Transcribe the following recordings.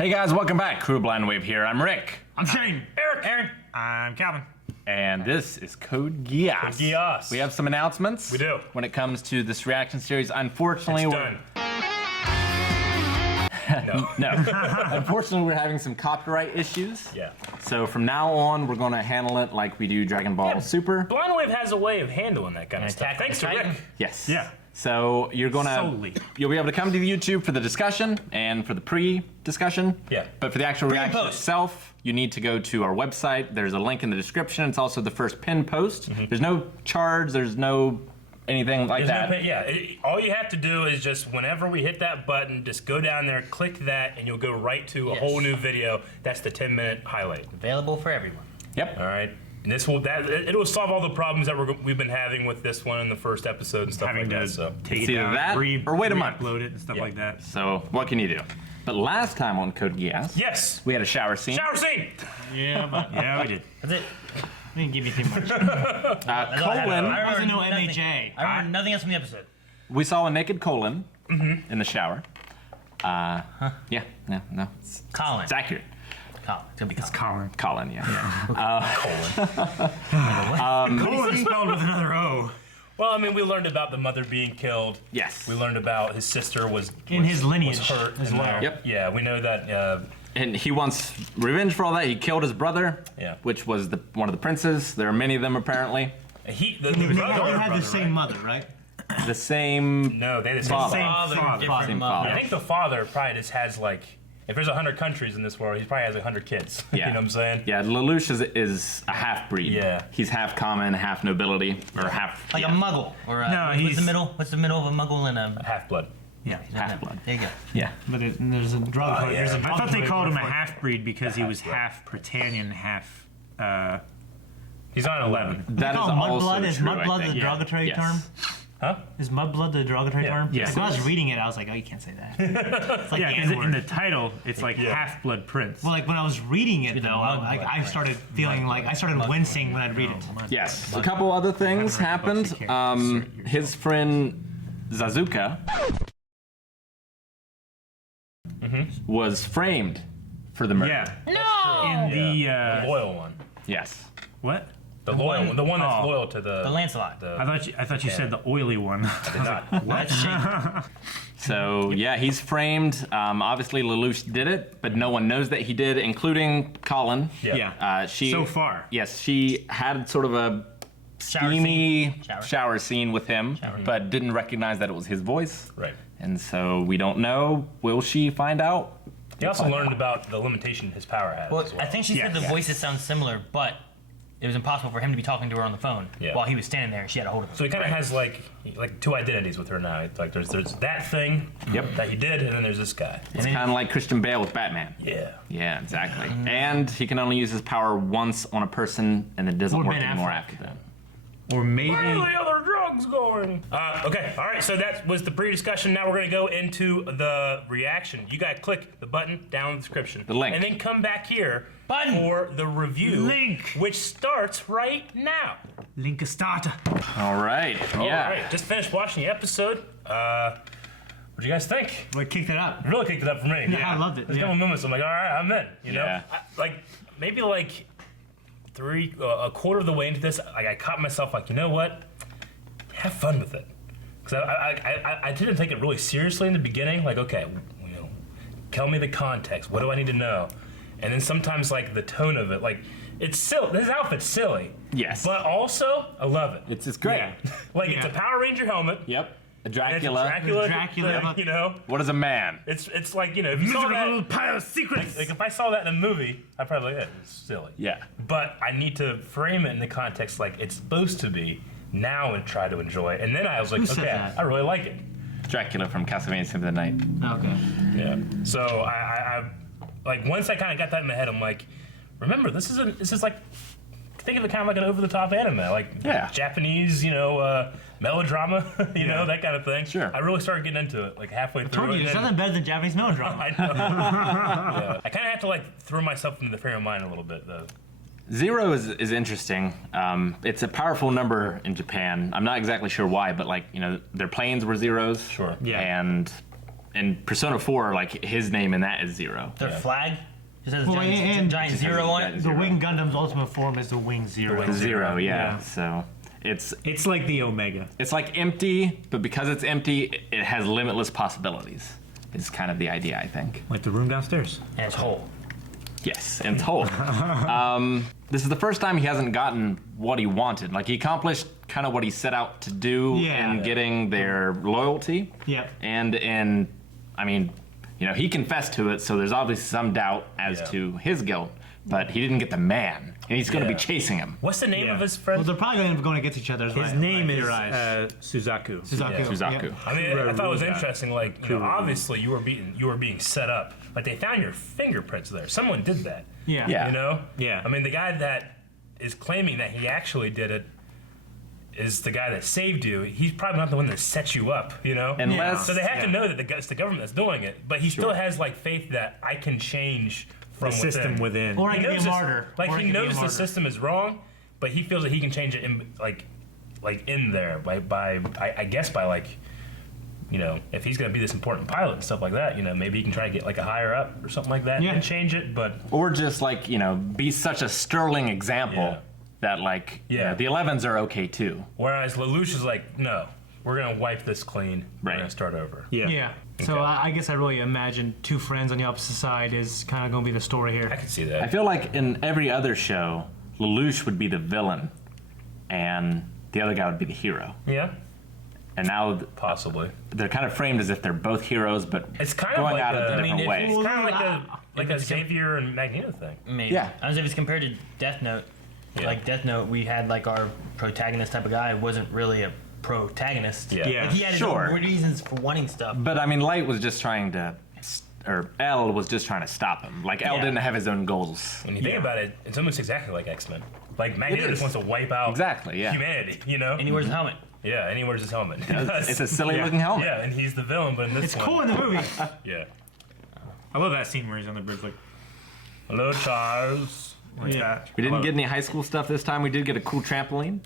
Hey guys, welcome back. Crew Blind Wave here. I'm Rick. I'm Shane. Aaron. I'm Calvin. And this is Code Geass. Code Geass. We have some announcements. We do. When it comes to this reaction series. Unfortunately, It's we're... done. No. Unfortunately, we're having some copyright issues. Yeah. So from now on, we're going to handle it like we do Dragon Ball Super. Blind Wave has a way of handling that kind of stuff. Thanks to Rick. Yes. Yeah. So you're gonna you'll be able to come to the YouTube for the discussion and for the pre-discussion. Yeah. But for the actual reaction post. itself, you need to go to our website. There's a link in the description. It's also the first pinned post. There's no charge. There's no anything like that. All you have to do is just whenever we hit that button, just go down there, click that, and you'll go right to a whole new video. That's the 10-minute highlight. Available for everyone. Yep. All right. And this will it'll solve all the problems that we've been having with this one in the first episode and stuff Having like to that. So take It's it either down, that or wait a month. upload it and stuff like that. So what can you do? But last time on Code Geass, yes, we had a shower scene. shower scene. Yeah, we did. That's it. We didn't give you too much. Colon. I wasn't no nothing. MHA. I remember nothing else from the episode. We saw a naked colon in the shower. Yeah. No. It's Colin. accurate. Colin. It's gonna be Colin. Colin. Colin. Yeah. Colin spelled with another O. Well, I mean, we learned about the mother being killed. Yes. We learned about his sister was In his lineage was hurt as in well. there. Yep. Yeah, we know that. And he wants revenge for all that. He killed his brother, which was one of the princes. There are many of them apparently. The They brother had the same mother, right? The same. No, they had the same Father. father. Father. Different Same mother. father. I think the father probably just has like, if there's 100 countries in this world, he probably has 100 kids. Yeah. You know what I'm saying? Yeah, Lelouch is a half-breed. Yeah. He's half common, half nobility, or half. Like a muggle. Or No, what's he's- the middle? What's the middle of a muggle and a Half-blood. Yeah. half-blood. There you go. Yeah. But there's a drug. yeah. There's a I drug thought they called him a for it. half-breed because he was half Britannian, half, He's on 11. That is call also mudblood? Is true, I mudblood think. the derogatory Yes. term? Huh? Is mudblood the derogatory term? Yeah. Like, when I was reading it, I was like, oh, you can't say that. It's like yeah, the because in N-word. the title, it's like half-blood prince. Well, like when I was reading it, though, I started feeling like I started wincing when I'd read it. Yes. A couple other things happened. His friend Zazuka was framed for the murder. Yeah. No! In the, The loyal one. Yes. what? The loyal one. The one that's Oh. loyal to the. The Lancelot. I thought you said the oily one. Did not. That's Shane. So yeah, he's framed. Obviously, Lelouch did it, but no one knows that he did, including Colin. Yeah. She So far. Yes, she had sort of a Shower steamy scene. shower scene with him, but didn't recognize that it was his voice. Right. And so we don't know. Will she find out? He also learned about the limitation his power has. Well, as well. I think she said the voices sound similar, but it was impossible for him to be talking to her on the phone while he was standing there and she had a hold of him. So he kind of has like two identities with her now. It's like there's that thing that he did, and then there's this guy. It's kind of like Christian Bale with Batman. Yeah. Yeah, exactly. And he can only use his power once on a person, and it doesn't Or work Ben anymore Affleck. after that. Or maybe... Where are the other drugs going? Okay, all right, so that was the pre-discussion. Now we're gonna go into the reaction. You gotta click the button down in the description. The link. And then come back here Button. for the review. Link. Which starts right now. Link a starter. All right. All Yeah. right, just finished watching the episode. What do you guys think? We kicked it up. It really kicked it up for me. Yeah, I loved it. There's a couple moments I'm like, all right, I'm in. You know, Yeah. maybe like a quarter of the way into this, like I caught myself like, you know what? Have fun with it, because I didn't take it really seriously in the beginning. Like, okay, you know, tell me the context. What do I need to know? And then sometimes like the tone of it, like it's silly. This outfit's silly. Yes. But also, I love it. It's great. Yeah. Like it's a Power Ranger helmet. Yep. A And Dracula. it's a Dracula. Dracula. thing, you know. What is a man? It's like, you know, if you saw Miserable that, pile of secrets. like if I saw that in a movie, I'd probably like, it's silly. Yeah. But I need to frame it in the context like it's supposed to be now and try to enjoy it. And then I was like, Who said okay, that? I really like it. Dracula from Castlevania Symphony of the Night. Okay. Yeah. So I like once I kind of got that in my head, I'm like, remember this is like, think of it kind of like an over-the-top anime, like Japanese, you know, melodrama, you know, that kind of thing. Sure. I really started getting into it like halfway through. Told you, there's and nothing better than Japanese melodrama. I know. Yeah. I kind of have to like throw myself into the frame of mind a little bit though. Zero is interesting. It's a powerful number in Japan. I'm not exactly sure why, but like, you know, their planes were zeros. Sure. Yeah. And in Persona 4, like his name in that is Zero. Their flag just has a Well, giant, giant Just has zero a on giant it. The Wing Gundam's ultimate form is the Wing Zero. Zero, yeah. Yeah. So it's like the Omega. it's like empty, but because it's empty, it has limitless possibilities. Is kind of the idea, I think. Like the room downstairs. And it's whole. Yes, and told. This is the first time he hasn't gotten what he wanted. Like he accomplished kind of what he set out to do Yeah. in getting their loyalty. Yep. And I mean, he confessed to it, so there's obviously some doubt as to his guilt. But he didn't get the man, and he's going to be chasing him. What's the name Yeah. of his Well, friend? they're probably going to go against each other. His name is Suzaku. Suzaku. Yeah. Suzaku. Yep. I mean, I thought it was Kuroruga. interesting. Like, obviously you were being set up. Like they found your fingerprints there. Someone did that. Yeah. Yeah. You know? Yeah. I mean, the guy that is claiming that he actually did it is the guy that saved you. He's probably not the one that set you up. Unless So they have to know that it's the government that's doing it. But he still has like faith that I can change The from system within. Or I He could be a knows this- martyr. Like Or I he could be a knows the martyr. system is wrong, but he feels that he can change it in like in there by I guess by like if he's gonna be this important pilot and stuff like that, maybe he can try to get like a higher up or something like that Yeah. and change it. But or just like be such a sterling example Yeah. that like Yeah. the 11s are okay too. whereas Lelouch is like, no, we're gonna wipe this clean. We're Right. gonna start over. Yeah. Yeah. So I guess I really imagine two friends on the opposite side is kind of going to be the story I here. can see I that. feel like in every other show, Lelouch would be the villain, and the other guy would be the hero. Yeah, And now possibly. they're kind of framed as if they're both heroes, but It's kind of going like out a a, different way. It's kind of like a Xavier and Magneto thing. Maybe. Yeah. I don't know if it's compared to Death Note. Yeah. Like Death Note, we had like our protagonist type of guy wasn't really a protagonist. Yeah. Yeah. Like, he had his Sure. own reasons for wanting stuff. But I mean, Light was just trying to, or L was just trying to stop him. Like L Yeah. didn't have his own goals. When you think about it, it's almost exactly like X-Men. Like Magneto is. just wants to wipe out Exactly, yeah. humanity. And he wears a helmet. Yeah, and he wears his helmet. It's a silly looking helmet. Yeah, and he's the villain, but in this It's one, cool in the movie. yeah. I love that scene where he's on the bridge like Hello, Charles. that. We didn't get any high school stuff this time. We did get a cool trampoline.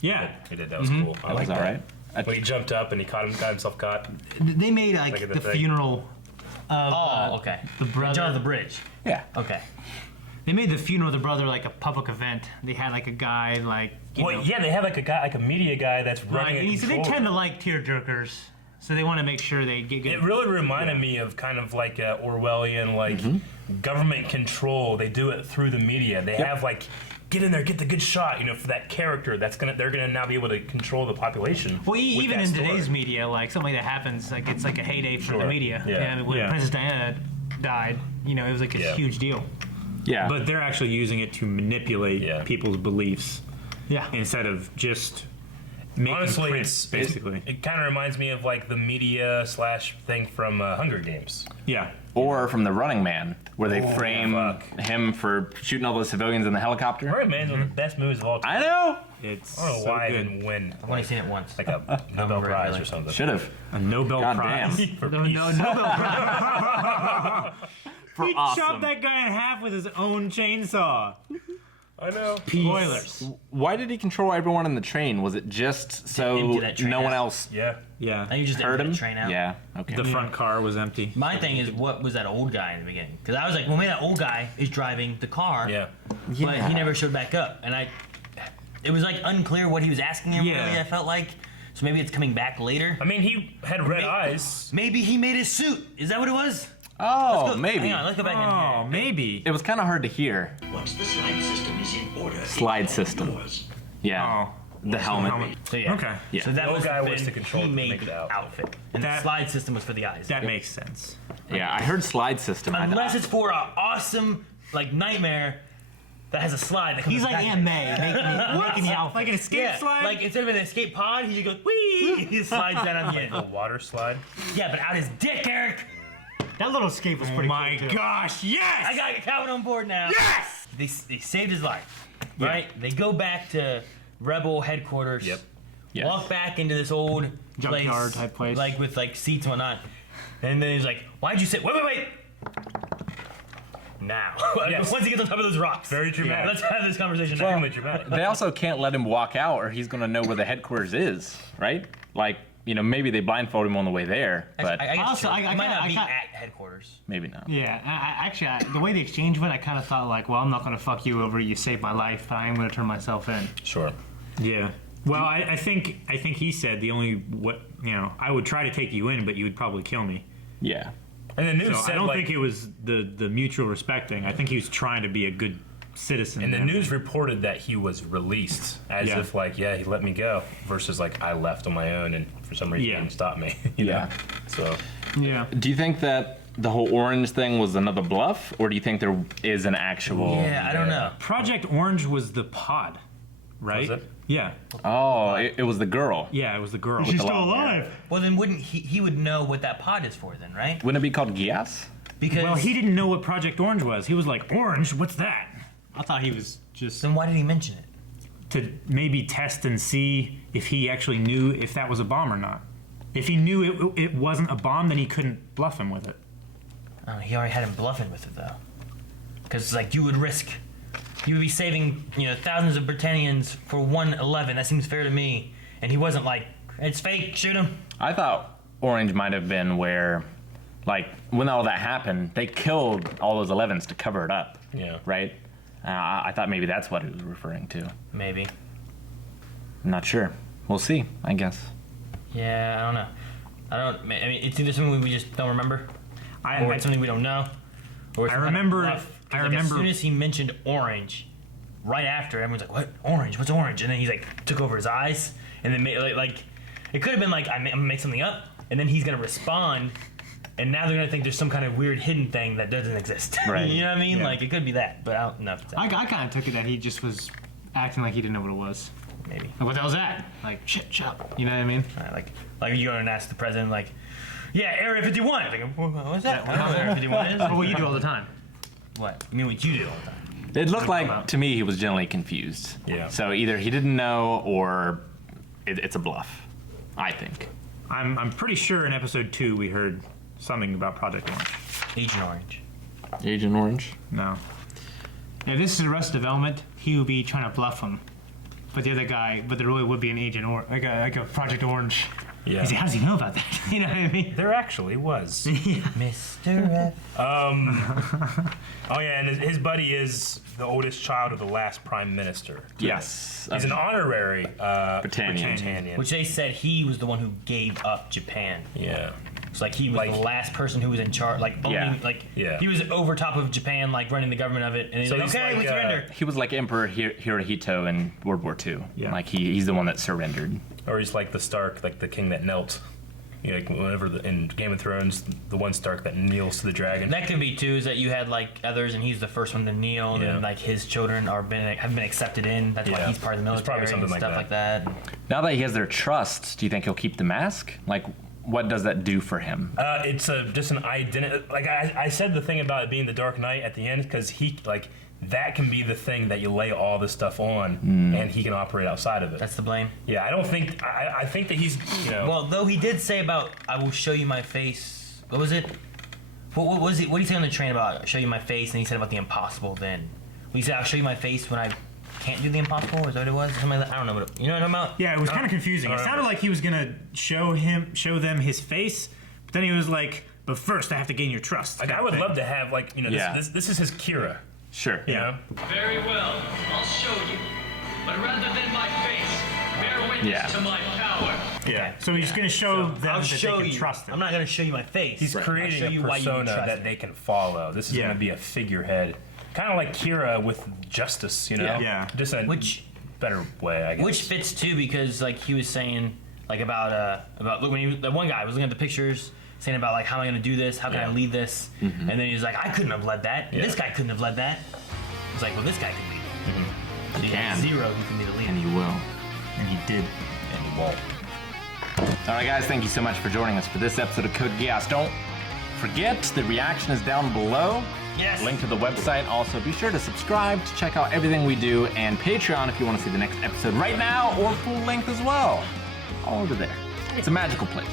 Yeah. He did. That was cool. I That was like all that. right. When he jumped up and he got himself caught. They made like Like at the the thing. funeral of Oh, okay. the brother. John of the Bridge. Yeah. Okay. They made the funeral of the brother like a public event. They had like a guy like you know, Well, yeah, they have like a guy, like a media guy that's right. running. And he said they control. tend to like tearjerkers, so they want to make sure they get good. It really reminded me of kind of like Orwellian, like government control. They do it through the media. They have like, get in there, get the good shot, for that character. They're gonna now be able to control the population. Well, with even that in story. today's media, like something like that happens, like it's like a heyday for the Sure. media. Yeah. I mean, when Yeah. Princess Diana died, it was like a Yeah. huge deal. Yeah. But they're actually using it to manipulate Yeah. people's beliefs Yeah. instead of just making Honestly, prints, basically. It kind of reminds me of like the media / thing from Hunger Games. Yeah. or from The Running Man, where they frame fuck. him for shooting all those civilians in the helicopter. Right, man, one of the best movies of all time. I know. It's I don't know so why I good. didn't win I've only seen it once. like a Nobel remember Prize really. or something. Should have. A Nobel God Prize. damn. For No, peace. no, Nobel Prize. For He awesome. chopped that guy in half with his own chainsaw. I know. Spoilers. Why did he control everyone in the train? Was it just so empty that train no one out. else Yeah. Yeah. I you just heard emptied him? the train out. Yeah. Okay. The front car was empty. My thing is, what was that old guy in the beginning? Because I was like, well, maybe that old guy is driving the car, Yeah. but Yeah. he never showed back up, and it was like unclear what he was asking him. Yeah. Really, I felt like, so maybe it's coming back later. I mean, he had red eyes. Maybe he made his suit. Is that what it was? Oh, maybe. Hang on, let's go back in Oh, here. maybe. It was kind of hard to hear. Once the slide system is in order, Slide it system. doors. Yeah. Oh. The helmet. So yeah. Okay. Yeah. So that The old must guy have was been, to control he to made make the the outfit. outfit, and That- the slide system was for the eyes. That makes sense. Yeah, I heard slide system. Unless it's for an awesome like nightmare that has a slide. That comes He's like back. Aunt May making the outfit. Like an escape Yeah, slide? like instead of an escape pod, he just goes wee. He slides down on the A end. water slide. Yeah, but out his dick, Eric. That little escape was Oh pretty my cool, too. gosh, yes! I got Calvin on board now. Yes! They saved his life, right? They go back to Rebel headquarters. Yep. Yes. Walk back into this old Junkyard type place. like with like seats and whatnot. And then he's like, "Why'd you sit? Wait! Now, Yes. once he gets on top of those rocks, Very dramatic. Let's have this conversation now. Extremely dramatic. They also can't let him walk out, or he's going to know where the headquarters is, right? Like, maybe they blindfolded him on the way there, but I guess Also, true. I It might not be kinda- at headquarters. maybe not. Yeah, the way the exchange went, I kind of thought like, well, I'm not gonna fuck you over. You saved my life, but I am gonna turn myself in. Sure. Yeah. Well, I think he said I would try to take you in, but you would probably kill me. Yeah. And the news So said I don't like, think it was the mutual respecting. I think he was trying to be a good citizen. and the there. news reported that he was released as Yeah. if like, yeah, he let me go, versus like I left on my own and for some reason he Yeah. didn't stop me. you know? Yeah. So Yeah. Do you think that the whole orange thing was another bluff, or do you think there is an actual? Yeah, I don't know. Project Orange was the pod, right? Was it? Yeah. Oh, it was the girl. Yeah, it was the girl. She's the still long hair. alive. Well, then wouldn't he would know what that pod is for then, right? Wouldn't it be called Geass? Because Well, he didn't know what Project Orange was. He was like, Orange? What's that? I thought he was just. then why did he mention it? To maybe test and see if he actually knew if that was a bomb or not. If he knew it wasn't a bomb, then he couldn't bluff him with it. Oh, he already had him bluffing with it though. Because like you would be saving thousands of Britannians for 111. That seems fair to me. And he wasn't like, it's fake, shoot him. I thought orange might have been where, like, when all that happened, they killed all those 11s to cover it up. Yeah. Right? I thought maybe that's what he was referring to. Maybe. I'm not sure. We'll see, I guess. Yeah, I don't know. I mean, it's either something we just don't remember, or it's something we don't know. Or it's I some kind of remember- bluff. 'Cause, I like, remember- as soon as he mentioned orange, right after everyone's like, "What orange? What's orange?" And then he's like, took over his eyes, and then like it could have been like, I'm gonna make something up, and then he's gonna respond, and now they're gonna think there's some kind of weird hidden thing that doesn't exist. Right. You know what I mean? Yeah. Like it could be that, but I don't know if it's that. I kind of took it that he just was acting like he didn't know what it was. Maybe. Like, what the hell's that? Like, shut up. You know what I mean? Like you go and ask the president, like, yeah, Area 51. Like, what's that? I don't know what Area 51 is. What you do all the time. What? I mean, what you do all the time. It looked like, to me, he was generally confused. Yeah. So either he didn't know or it's a bluff, I think. I'm pretty sure in episode 2 we heard something about Project Orange. Agent Orange. Agent Orange? No. If this is Arrested Development, he would be trying to bluff him. But the other guy, there really would be an Agent Orange, like a Project Orange. Yeah. He's like, how does he know about that? You know what I mean? There actually was. Mr. F. Oh yeah, and his buddy is the oldest child of the last prime minister. Yes. He's an honorary Britannian. Britannian. Which they said he was the one who gave up Japan. Yeah. It's like he was Like- the last person who was in charge, like owning, Yeah. like Yeah. he was over top of Japan, like running the government of it. And he's So like, he's okay, like, we surrender. He was like Emperor Hirohito in World War II. Yeah. Like he's the one that surrendered. Or he's like the Stark, like the king that knelt. Like whenever in Game of Thrones, the one Stark that kneels to the dragon. That can be too. Is that you had like others, and he's the first one to kneel, and Yeah. then like his children have been accepted in. That's why Yeah. he's part of the It's military probably something and like stuff that. like that. Now that he has their trust, do you think he'll keep the mask? Like, what does that do for him? It's just an identity. Like I said, the thing about it being the Dark Knight at the end, because he like that can be the thing that you lay all this stuff on, and he can operate outside of it. That's the blame. Yeah, I don't think. I think that he's. Well, though he did say about I will show you my face. What was it? What was it? What did he say on the train about show you my face? And he said about the impossible. Then he said I'll show you my face when I can't do the impossible. Is that what it was? Something like that. I don't know what. You know what I'm talking about? Yeah, it was kind of confusing. It sounded like he was gonna show them his face, but then he was like, "But first, I have to gain your trust." Like I would love to have like Yeah. this is his Kira. Sure. You know? Very well, I'll show you. But rather than my face, bear witness Yeah. to my power. Yeah. So he's gonna show them I'll that show they can you. trust him. I'm not going to show you my face. He's I'll show creating a you why you can persona trust that me. they can follow. This is Yeah. going to be a figurehead, kind of like Kira with justice. You know? Yeah. Just a Which- better way, I guess. Which fits too because like he was saying like about look when the one guy was looking at the pictures saying about like how am I going to do this? How can I Yeah. lead this? And then he was like I couldn't have led that. Yeah. This guy couldn't have led that. It's like well this guy can lead it. So you can. have zero who can be the leader. And he will. And he did. And he won't. All right, guys, thank you so much for joining us for this episode of Code Geass. Don't forget, the reaction is down below. Yes. Link to the website. Also, be sure to subscribe to check out everything we do, and Patreon if you want to see the next episode right now or full length as well. All over there. It's a magical place.